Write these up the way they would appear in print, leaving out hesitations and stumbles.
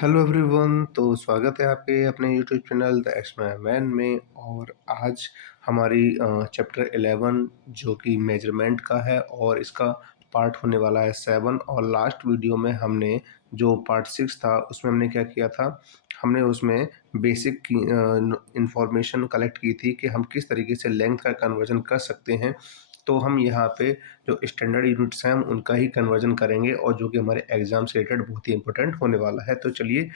Hello everyone, तो स्वागत है आपके अपने YouTube channel the explorer man में। और आज हमारी चैप्टर 11 जो कि मेजरमेंट का है और इसका पार्ट होने वाला है 7। और लास्ट वीडियो में हमने जो पार्ट 6 था उसमें हमने क्या किया था, हमने उसमें बेसिक इंफॉर्मेशन कलेक्ट की थी कि हम किस तरीके से लेंथ का कन्वर्जन कर सकते हैं। तो हम यहाँ पे जो स्टैंडर्ड यूनिट्स हैं हम उनका ही कन्वर्जन करेंगे और जो कि हमारे एग्जाम से रिलेटेड बहुत ही इंपॉर्टेंट होने वाला है। तो चलिए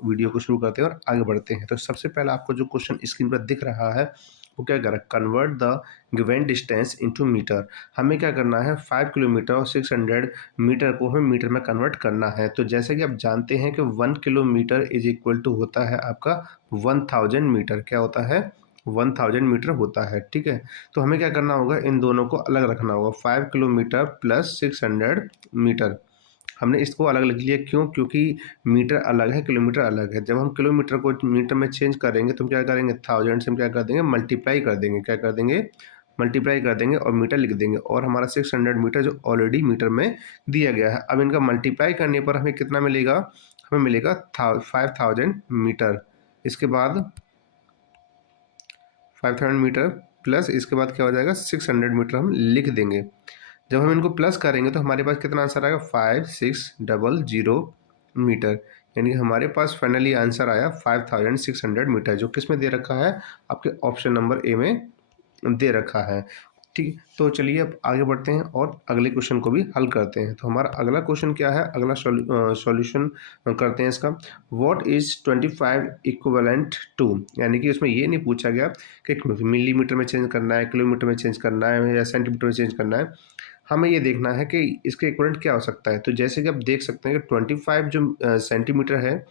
वीडियो को शुरू करते हैं और आगे बढ़ते हैं। तो सबसे पहले आपको जो क्वेश्चन स्क्रीन पर दिख रहा है वो क्या कर रहा है, convert the given distance into metre. हमें क्या करना है, 5 किलोमीटर और 600 मीटर को हमें मीटर में कन्वर्ट करना है। तो जैसे कि आप जानते हैं कि 1 किलोमीटर इज इक्वल टू होता है आपका 1000 मीटर। क्या होता है, 1000 मीटर होता है। ठीक है, तो हमें क्या करना होगा, इन दोनों को अलग रखना होगा। 5 किलोमीटर प्लस 600 मीटर हमने इसको अलग लिख लिया। क्यों? क्योंकि मीटर अलग है, किलोमीटर अलग है। जब हम किलोमीटर को मीटर में चेंज करेंगे तो हम क्या करेंगे, 1000 से हम क्या कर देंगे, मल्टीप्लाई कर देंगे। क्या कर देंगे, मल्टीप्लाई कर देंगे और मीटर लिख देंगे। और हमारा 600 मीटर जो ऑलरेडी मीटर में दिया गया है, अब इनका मल्टीप्लाई करने पर हमें कितना मिलेगा, हमें मिलेगा 5000 मीटर। इसके बाद 5000 मीटर प्लस इसके बाद क्या हो जाएगा, 600 मीटर हम लिख देंगे। जब हम इनको प्लस करेंगे तो हमारे पास कितना आंसर आएगा, 5600 मीटर। यानी कि हमारे पास फाइनली आंसर आया 5600 मीटर, जो किस में दे रखा है, आपके ऑप्शन नंबर ए में दे रखा है। ठीक, तो चलिए अब आगे बढ़ते हैं और अगले क्वेश्चन को भी हल करते हैं। तो हमारा अगला क्वेश्चन क्या है, अगला सॉल्यूशन करते हैं इसका। What is 25 equivalent to. यानी कि उसमें ये नहीं पूछा गया कि मिलीमीटर में चेंज करना है, किलोमीटर में चेंज करना है या सेंटीमीटर में चेंज करना है। हमें ये देखना है कि इसके इक्विवेलेंट क्या हो सकता है। तो जैसे कि आप देख सकते हैं कि 25 जो सेंटीमीटर है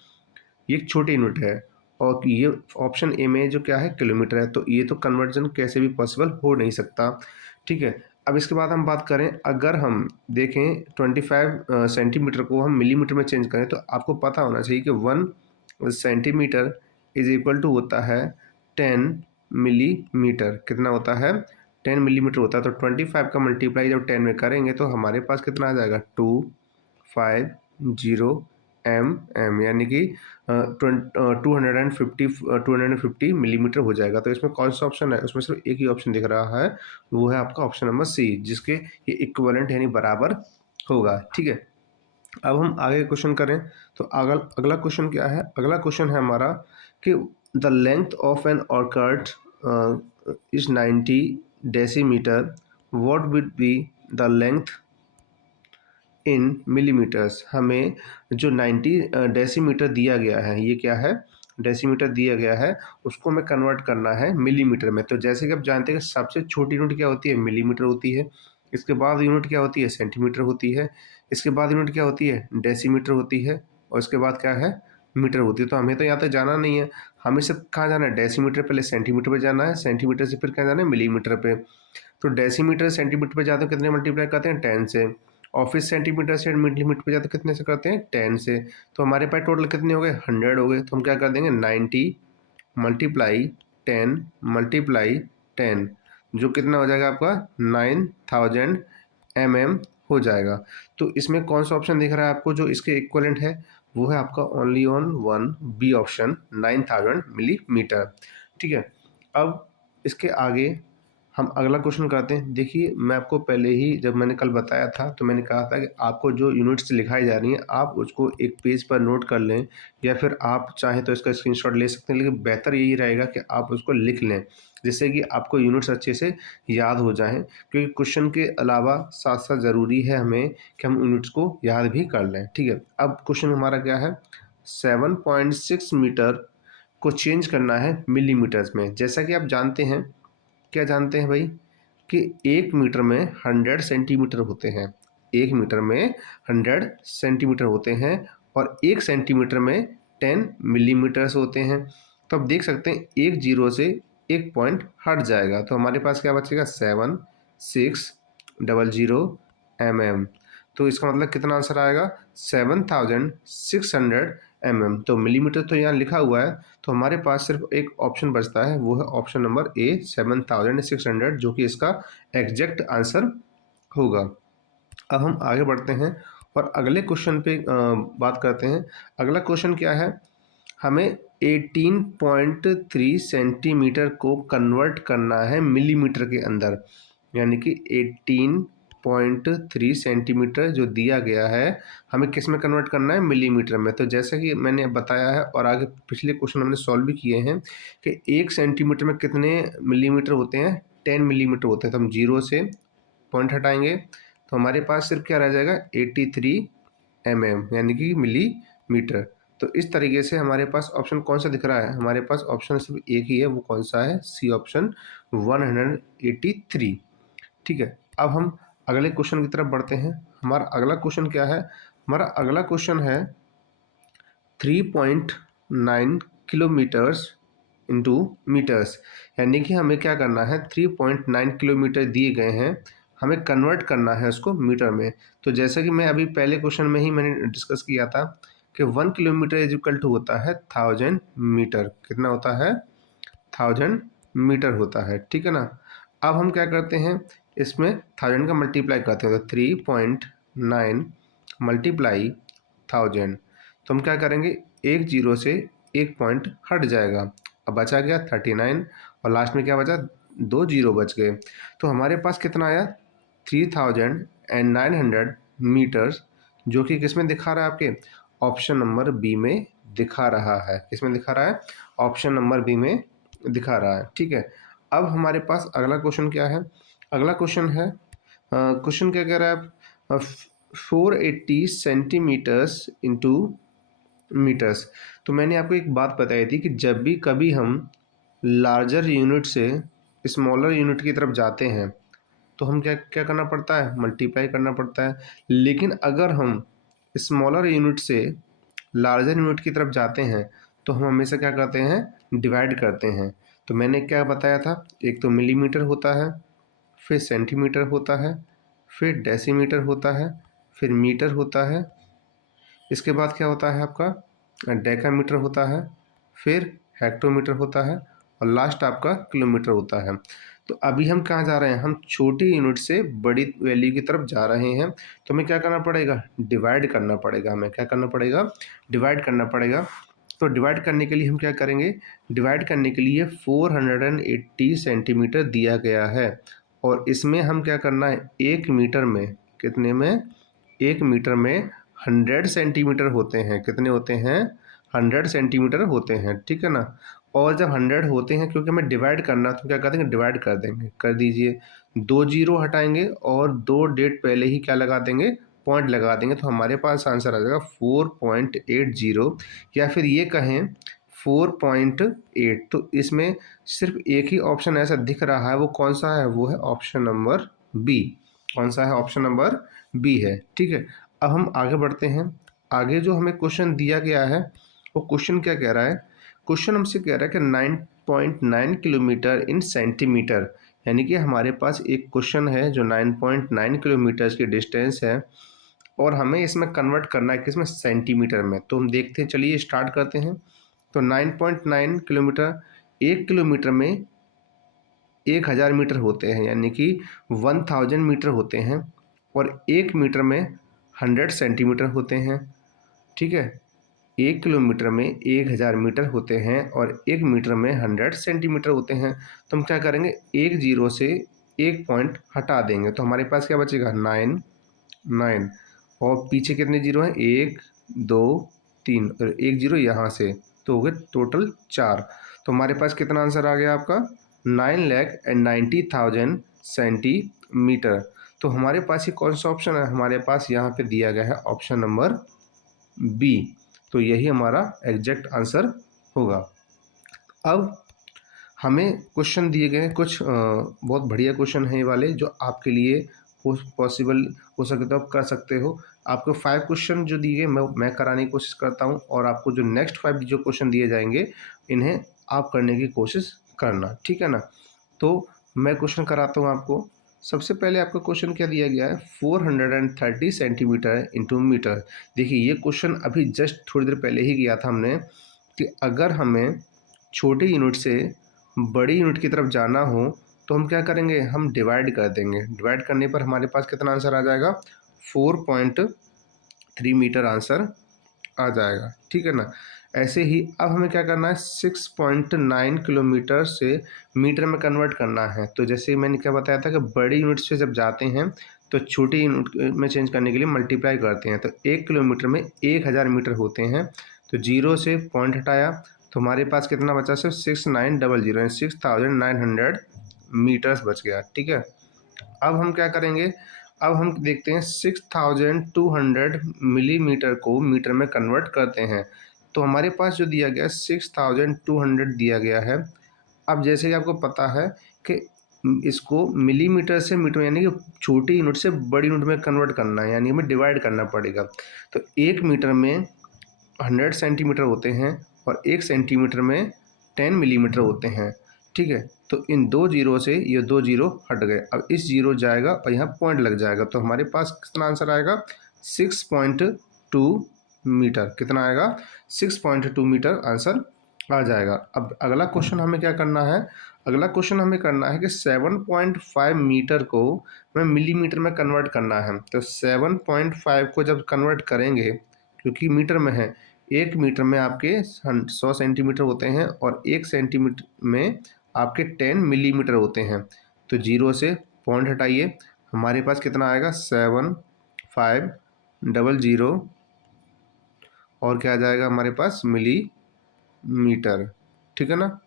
ये एक छोटी यूनिट है और ये ऑप्शन ए में जो क्या है, किलोमीटर है। तो ये तो कन्वर्जन कैसे भी पॉसिबल हो नहीं सकता। ठीक है, अब इसके बाद हम बात करें, अगर हम देखें 25 सेंटीमीटर को हम मिलीमीटर में चेंज करें तो आपको पता होना चाहिए कि 1 सेंटीमीटर इज इक्वल टू होता है 10 मिलीमीटर। कितना होता है, 10 मिलीमीटर होता है। तो 25 का मल्टीप्लाई जब 10 में करेंगे तो हमारे पास कितना आ जाएगा, 250 एम, यानी कि 250 मिलीमीटर हो जाएगा। तो इसमें कौन सा ऑप्शन है, उसमें सिर्फ एक ही ऑप्शन दिख रहा है, वो है आपका ऑप्शन नंबर सी, जिसके ये इक्विवेलेंट यानी बराबर होगा। ठीक है, अब हम आगे क्वेश्चन करें तो अगला क्वेश्चन क्या है, अगला क्वेश्चन है हमारा कि the length of an orchid is 90 decimetre, what will be the length in millimetres. हमें जो 90 डेसीमीटर दिया गया है, ये क्या है, डेसीमीटर दिया गया है, उसको हमें कन्वर्ट करना है मिलीमीटर में। तो जैसे कि आप जानते हैं कि सबसे छोटी यूनिट क्या होती है, मिलीमीटर होती है। इसके बाद यूनिट क्या होती है, सेंटीमीटर होती है। इसके बाद यूनिट क्या होती है, डेसीमीटर होती है। और इसके बाद क्या है, मीटर होती है। तो हमें तो यहाँ तक जाना नहीं है, हमें सिर्फ कहाँ जाना है, डेसीमीटर पहले सेंटीमीटर पे जाना है, सेंटीमीटर से फिर कहाँ जाना है, मिलीमीटर पे। तो डेसीमीटर सेंटीमीटर पे जाते हैं कितने मल्टीप्लाई करते हैं, 10 से। और फिर सेंटीमीटर से मिलीमीटर पे जाते हैं कितने से करते हैं, 10 से। तो हमारे पास टोटल कितने हो गए, 100 हो गए। तो हम क्या कर देंगे, 90 मल्टीप्लाई 10 मल्टीप्लाई 10, जो कितना हो जाएगा आपका 9000 हो जाएगा। तो इसमें कौन सा ऑप्शन दिख रहा है आपको जो इसके इक्वलेंट है, वो है आपका only on one B option, 9000 millimetre. ठीक है, अब इसके आगे हम अगला क्वेश्चन करते हैं। देखिए, मैं आपको पहले ही जब मैंने कल बताया था तो मैंने कहा था कि आपको जो यूनिट्स लिखाई जा रही हैं आप उसको एक पेज पर नोट कर लें, या फिर आप चाहें तो इसका स्क्रीनशॉट ले सकते हैं, लेकिन बेहतर यही रहेगा कि आप उसको लिख लें, जिससे कि आपको यूनिट्स अच्छे से याद हो जाएं। क्योंकि क्वेश्चन के अलावा साथ साथ ज़रूरी है हमें कि हम यूनिट्स को याद भी कर लें। ठीक है, अब क्वेश्चन हमारा क्या है, 7.6 मीटर को चेंज करना है मिलीमीटर्स में। जैसा कि आप जानते हैं, क्या जानते हैं भाई, कि 1 मीटर में 100 सेंटीमीटर होते हैं। 1 मीटर में 100 सेंटीमीटर होते हैं और 1 सेंटीमीटर में 10 मिलीमीटर्स होते हैं। तो आप देख सकते हैं एक जीरो से एक पॉइंट हट जाएगा, तो हमारे पास क्या बचेगा, 7600 तो इसका मतलब कितना आंसर आएगा, 7600 तो मिलीमीटर तो यहाँ लिखा हुआ है, तो हमारे पास सिर्फ एक ऑप्शन बचता है, वो है ऑप्शन नंबर ए, 7600, जो कि इसका एग्जैक्ट आंसर होगा। अब हम आगे बढ़ते हैं और अगले क्वेश्चन पे बात करते हैं। अगला क्वेश्चन क्या है, हमें 18.3 सेंटीमीटर को कन्वर्ट करना है मिलीमीटर के अंदर, यानी कि 18.3 सेंटीमीटर जो दिया गया है हमें किस में कन्वर्ट करना है, मिलीमीटर में। तो जैसा कि मैंने बताया है और आगे पिछले क्वेश्चन हमने सॉल्व भी किए हैं कि 1 सेंटीमीटर में कितने मिलीमीटर होते हैं, 10 मिलीमीटर होते हैं। तो हम जीरो से पॉइंट हटाएंगे तो हमारे पास सिर्फ क्या रह जाएगा, 83 mm यानी कि मिलीमीटर। तो इस तरीके से हमारे पास ऑप्शन कौन सा दिख रहा है, हमारे पास ऑप्शन सिर्फ एक ही है, वो कौन सा है, सी ऑप्शन 183। ठीक है, अब हम अगले क्वेश्चन की तरफ बढ़ते हैं। हमारा अगला क्वेश्चन क्या है, हमारा अगला क्वेश्चन है 3.9 किलोमीटर्स इंटू मीटर्स, यानी कि हमें क्या करना है, 3.9 किलोमीटर दिए गए हैं, हमें कन्वर्ट करना है उसको मीटर में। तो जैसा कि मैं अभी पहले क्वेश्चन में ही मैंने डिस्कस किया था कि 1 किलोमीटर इज इक्वल टू होता है 1000 मीटर। कितना होता है, 1000 मीटर होता है। ठीक है ना। अब हम क्या करते हैं, इसमें 1000 का मल्टीप्लाई करते हैं, तो 3.9 मल्टीप्लाई 1000। तो हम क्या करेंगे, एक जीरो से एक पॉइंट हट जाएगा, अब बचा गया 39 और लास्ट में क्या बचा, दो जीरो बच गए। तो हमारे पास कितना आया, 3900 मीटर्स, जो कि किस में दिखा रहा है, आपके ऑप्शन नंबर बी में दिखा रहा है। किसमें दिखा रहा है, ऑप्शन नंबर बी में दिखा रहा है। ठीक है, अब हमारे पास अगला क्वेश्चन क्या है, अगला क्वेश्चन है, क्वेश्चन क्या कह रहा है, 480 सेंटीमीटर्स इंटू मीटर्स। तो मैंने आपको एक बात बताई थी कि जब भी कभी हम लार्जर यूनिट से स्मॉलर यूनिट की तरफ जाते हैं तो हम क्या क्या करना पड़ता है, मल्टीप्लाई करना पड़ता है। लेकिन अगर हम स्मॉलर यूनिट से लार्जर यूनिट की तरफ जाते हैं तो हम हमेशा क्या करते हैं, डिवाइड करते हैं। तो मैंने क्या बताया था, एक तो मिलीमीटर होता है, फिर सेंटीमीटर होता है, फिर डेसीमीटर होता है, फिर मीटर होता है, इसके बाद क्या होता है आपका डेकामीटर होता है, फिर हेक्टोमीटर होता है और लास्ट आपका किलोमीटर होता है। तो अभी हम कहाँ जा रहे हैं, हम छोटी यूनिट से बड़ी वैल्यू की तरफ जा रहे हैं। तो हमें क्या करना पड़ेगा, डिवाइड करना पड़ेगा, हमें क्या करना पड़ेगा, डिवाइड करना पड़ेगा। तो डिवाइड करने के लिए हम क्या करेंगे, डिवाइड करने के लिए 480 सेंटीमीटर दिया गया है और इसमें हम क्या करना है, एक मीटर में, कितने में, एक मीटर में 100 सेंटीमीटर होते हैं। कितने होते हैं, 100 सेंटीमीटर होते हैं। ठीक है ना। और जब 100 होते हैं, क्योंकि हमें डिवाइड करना, तो क्या कर देंगे, डिवाइड कर देंगे, कर दीजिए, दो जीरो हटाएंगे और दो डेट पहले ही क्या लगा देंगे, पॉइंट लगा देंगे। तो हमारे पास आंसर आ जाएगा 4.80, या फिर ये कहें 4.8। तो इसमें सिर्फ एक ही ऑप्शन ऐसा दिख रहा है, वो कौन सा है, वो है ऑप्शन नंबर बी। कौन सा है, ऑप्शन नंबर बी है। ठीक है, अब हम आगे बढ़ते हैं। आगे जो हमें क्वेश्चन दिया गया है वो क्वेश्चन क्या कह रहा है, क्वेश्चन हमसे कह रहा है कि 9.9 किलोमीटर इन सेंटीमीटर, यानी कि हमारे पास एक क्वेश्चन है जो 9.9 किलोमीटर की डिस्टेंस है और हमें इसमें कन्वर्ट करना है किसमें, सेंटीमीटर में। तो हम देखते हैं, चलिए स्टार्ट करते हैं। तो 9.9 किलोमीटर, एक किलोमीटर में 1000 मीटर होते हैं, यानी कि 1000 मीटर होते हैं, और एक मीटर में 100 सेंटीमीटर होते हैं। ठीक है, एक किलोमीटर में 1000 मीटर होते हैं और एक मीटर में 100 सेंटीमीटर होते हैं। तो हम क्या करेंगे, एक जीरो से एक पॉइंट हटा देंगे, तो हमारे पास क्या बचेगा, 9 और पीछे कितने जीरो हैं, एक, दो, तीन, और एक जीरो यहाँ से, तो हो गए टोटल 4। तो हमारे पास कितना आंसर आ गया आपका, 9,90,000 सेंटीमीटर। तो हमारे पास ये कौन सा ऑप्शन है, हमारे पास यहाँ पे दिया गया है ऑप्शन नंबर बी। तो यही हमारा एग्जैक्ट आंसर होगा। अब हमें क्वेश्चन दिए गए हैं कुछ, बहुत बढ़िया क्वेश्चन हैं ये वाले, जो आपके लिए पॉसिबल हो सके तो आप कर सकते हो। आपको 5 क्वेश्चन जो दिए गए मैं कराने की कोशिश करता हूँ, और आपको जो नेक्स्ट 5 जो क्वेश्चन दिए जाएंगे इन्हें आप करने की कोशिश करना। ठीक है ना। तो मैं क्वेश्चन कराता हूँ आपको। सबसे पहले आपका क्वेश्चन क्या दिया गया है, 430 सेंटीमीटर इंटू मीटर। देखिए ये क्वेश्चन अभी जस्ट थोड़ी देर पहले ही किया था हमने, कि अगर हमें छोटी यूनिट से बड़ी यूनिट की तरफ जाना हो तो हम क्या करेंगे, हम डिवाइड कर देंगे। डिवाइड करने पर हमारे पास कितना आंसर आ जाएगा, 4.8 3 मीटर आंसर आ जाएगा, ठीक है ना। ऐसे ही अब हमें क्या करना है, 6.9 किलोमीटर से मीटर में कन्वर्ट करना है। तो जैसे मैंने क्या बताया था कि बड़ी यूनिट से जब जाते हैं तो छोटी यूनिट में चेंज करने के लिए मल्टीप्लाई करते हैं। तो 1 किलोमीटर में 1000 मीटर होते हैं। तो जीरो से पॉइंट हटाया तो हमारे पास कितना बचा, सिर्फ 6900 6900 मीटर्स बच गया, ठीक है। अब हम क्या करेंगे, अब हम देखते हैं 6200 मिलीमीटर को मीटर में कन्वर्ट करते हैं। तो हमारे पास जो दिया गया है 6200 दिया गया है। अब जैसे कि आपको पता है कि इसको मिलीमीटर से मीटर यानी कि छोटी यूनिट से बड़ी यूनिट में कन्वर्ट करना है, यानी हमें डिवाइड करना पड़ेगा। तो 1 मीटर में 100 सेंटीमीटर होते हैं और 1 सेंटीमीटर में 10 मिलीमीटर होते हैं, ठीक है। तो इन दो जीरो से ये दो जीरो हट गए। अब इस जीरो जाएगा और यहाँ पॉइंट लग जाएगा। तो हमारे पास कितना आंसर आएगा, 6.2 मीटर। कितना आएगा, 6.2 मीटर आंसर आ जाएगा। अब अगला क्वेश्चन हमें क्या करना है, अगला क्वेश्चन हमें करना है कि 7.5 मीटर को हमें मिलीमीटर में कन्वर्ट करना है। तो 7.5 को जब कन्वर्ट करेंगे, क्योंकि मीटर में है, 1 मीटर में आपके 100 सेंटीमीटर होते हैं और 1 सेंटीमीटर में आपके 10 मिलीमीटर होते हैं। तो जीरो से पॉइंट हटाइए, हमारे पास कितना आएगा, 7500 और क्या आ जाएगा हमारे पास, मिलीमीटर, ठीक है ना।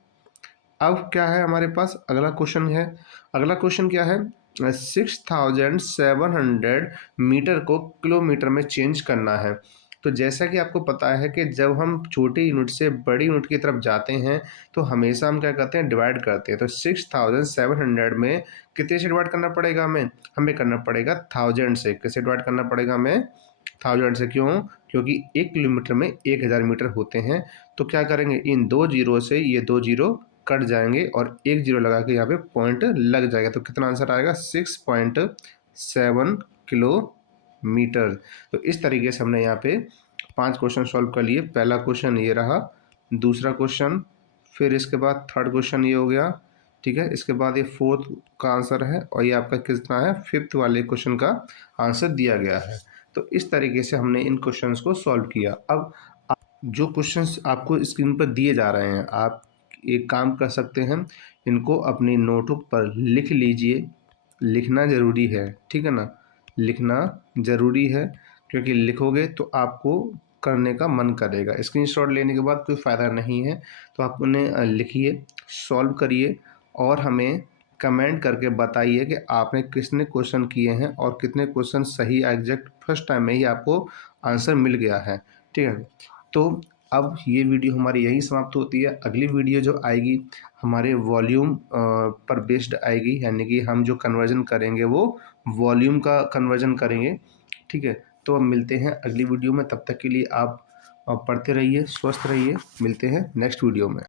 अब क्या है हमारे पास, अगला क्वेश्चन है। अगला क्वेश्चन क्या है, 6700 मीटर को किलोमीटर में चेंज करना है। तो जैसा कि आपको पता है कि जब हम छोटी यूनिट से बड़ी यूनिट की तरफ जाते हैं तो हमेशा हम क्या करते हैं, डिवाइड करते हैं। तो 6700 में कितने से डिवाइड करना पड़ेगा हमें, करना पड़ेगा 1000 से। कैसे डिवाइड करना पड़ेगा हमें, 1000 से। क्यों, क्योंकि 1 किलोमीटर में 1000 मीटर होते हैं। तो क्या करेंगे, इन दो जीरो से ये दो जीरो कट जाएंगे और एक जीरो लगा के यहाँ पे पॉइंट लग जाएगा। तो कितना आंसर आएगा, 6.7 किलोमीटर। तो इस तरीके से हमने यहाँ पे 5 क्वेश्चन सॉल्व कर लिए। पहला क्वेश्चन ये रहा, दूसरा क्वेश्चन, फिर इसके बाद थर्ड क्वेश्चन ये हो गया, ठीक है। इसके बाद ये फोर्थ का आंसर है और ये आपका कितना है, फिफ्थ वाले क्वेश्चन का आंसर दिया गया है। तो इस तरीके से हमने इन क्वेश्चंस को सॉल्व किया। अब जो क्वेश्चंस आपको स्क्रीन पर दिए जा रहे हैं, आप एक काम कर सकते हैं, इनको अपनी नोटबुक पर लिख लीजिए। लिखना ज़रूरी है, ठीक है ना, लिखना ज़रूरी है, क्योंकि लिखोगे तो आपको करने का मन करेगा। स्क्रीनशॉट लेने के बाद कोई फ़ायदा नहीं है। तो आप उन्हें लिखिए, सॉल्व करिए और हमें कमेंट करके बताइए कि आपने कितने क्वेश्चन किए हैं और कितने क्वेश्चन सही एग्जैक्ट फर्स्ट टाइम में ही आपको आंसर मिल गया है, ठीक है। तो अब ये वीडियो हमारी यही समाप्त होती है। अगली वीडियो जो आएगी हमारे वॉल्यूम पर बेस्ड आएगी, यानी कि हम जो कन्वर्जन करेंगे वो वॉल्यूम का कन्वर्जन करेंगे, ठीक है। तो अब मिलते हैं अगली वीडियो में, तब तक के लिए आप पढ़ते रहिए, स्वस्थ रहिए। मिलते हैं नेक्स्ट वीडियो में।